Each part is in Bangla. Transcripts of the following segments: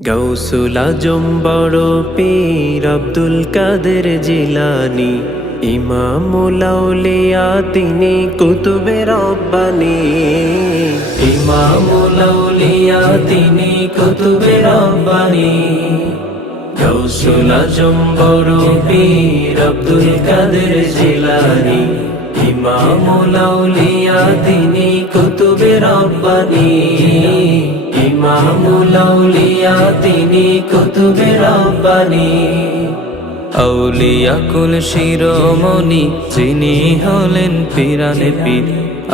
গৌসুল আজম বড় পীর আব্দুল কাদের জিলানী, ইমামুল আউলিয়া তিনি কুতুবে রব্বানী। ইমামুল আউলিয়া তিনি কুতুবে রব্বানী। গৌসুল আজম বড় পীর আব্দুল কাদের জিলানী, ইমামুল আউলিয়া তিনি কুতুবে রব্বানী। ইমামুল আউলিয়া তিনি কুতুবে রব্বানী। আউলিয়া কুল শিরোমণি যিনি হলেন পিরানে পীর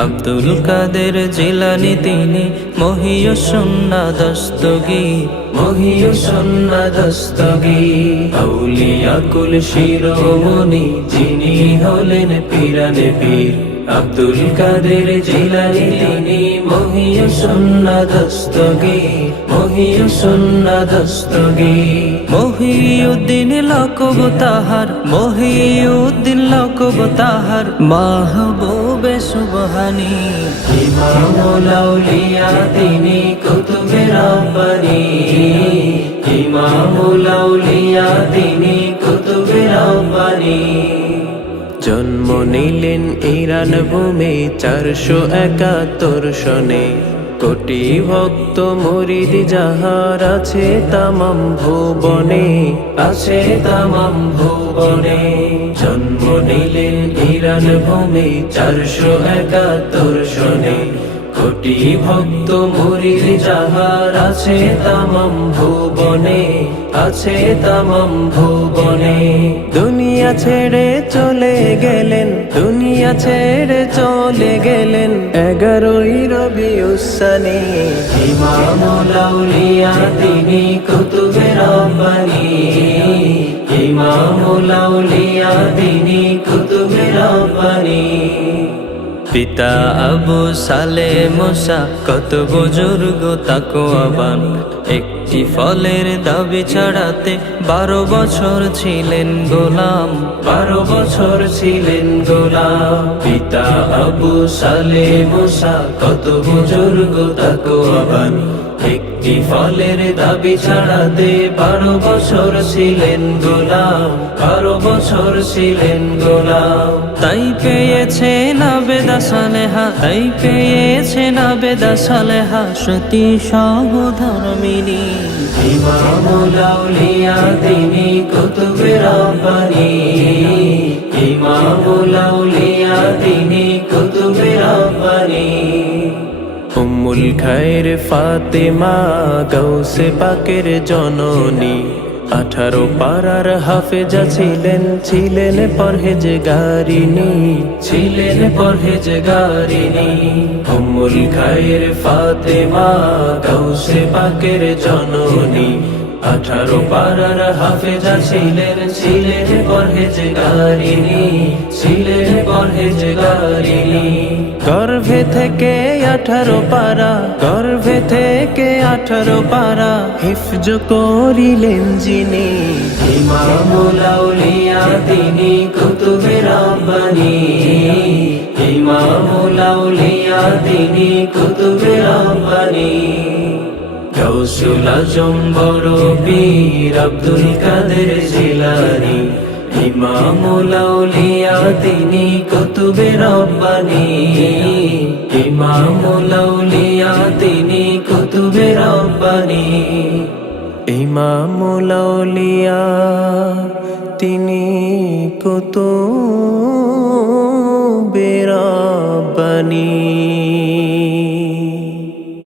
আব্দুল কাদের জিলানী, তিনি মহিয়ুসুন্না দস্তগীর, মহিয়ুসুন্না দস্তগীর। আউলিয়া কুল শিরোমণি যিনি হলেন পিরানে পীর আব্দুল কাদের জিলানী, তিনি মহিয়ুসুন্না দস্তগীর, মহিয়ুসুন্না দস্তগীর। মহিউদ্দিন লকব তাহার, মহিউদ্দিন লকব তাহার, মাহবুবে সুবহানী। ইমামুল আউলিয়া তিনি কুতুবে রব্বানী। ইমামুল আউলিয়া তিনি কুতুবে রব্বানী। জন্ম নিলেন ইরান ভূমে 471 সনে, কোটি ভক্ত মুরিদ যাহার আছে তামাম ভুবনে, আছে তামাম ভুবনে। জন্ম নিলেন ইরান ভূমে 471 সনে, কোটি ভক্ত মুরিদ যাহার আছে তামাম ভুবনে, আছে তামাম ভুবনে। দুনিয়া ছেড়ে চলে গেলেন, দুনিয়া ছেড়ে চলে গেলেন 11ই রবিউস সানি। ইমামুল আউলিয়া তিনি কুতুবে রব্বানী। ইমামুল আউলিয়া তিনি কুতুবে রব্বানী। পিতা আবু সালে মুসা কত বুজুর্গ তাকওয়াবান, একটি ফলের দাবি ছাড়াতে 12 বছর ছিলেন গোলাম, 12 বছর ছিলেন গোলাম। পিতা আবু সালে মুসা কত বুজুর্গ তাকওয়াবান, একটি ফলের দাবি ছাড়াতে 12 বছর ছিলেন গোলাম, 12 বছর ছিলেন গোলাম। তাই পেয়েছে না বেদা সালেহা, তাই পেয়েছে না বেদা সালেহা, সতী সহধর্মিনী। ইমামুল আউলিয়া তিনি কুতুবে রব্বানী। ইমামুল আউলিয়া তিনি কুতুবে রব্বানী। উম্মুল খায়ের ফাতেমা গাউসে পাকের জননী, 18 পারার হাফেজা ছিলেন, ছিলেন পরহেজগারিনী, ছিলেন পরহেজগারিনী। উম্মুল খায়ের ফাতেমা গাউসে পাকের জননী, 18 পারার হাফেজা ছিলেন, ছিলেন পরহেজগারিনী, ছিলেন পরহেজগারিনী। গর্ভে থেকে 18 পারা, গর্ভে থেকে 18 পারা হিফজ করিলেন যিনি। ইমামুল আউলিয়া তিনি কুতুবে রব্বানী। ইমামুল আউলিয়া তিনি কুতুবে রব্বানী। গৌসুল আজম বড় পীর আব্দুল কাদের জিলানী, ইমামুল আউলিয়া তিনি কুতুবে রব্বানী। ইমামুল আউলিয়া তিনি কুতুবে রব্বানী। ইমামুল আউলিয়া তিনি কুতুবে রব্বানী।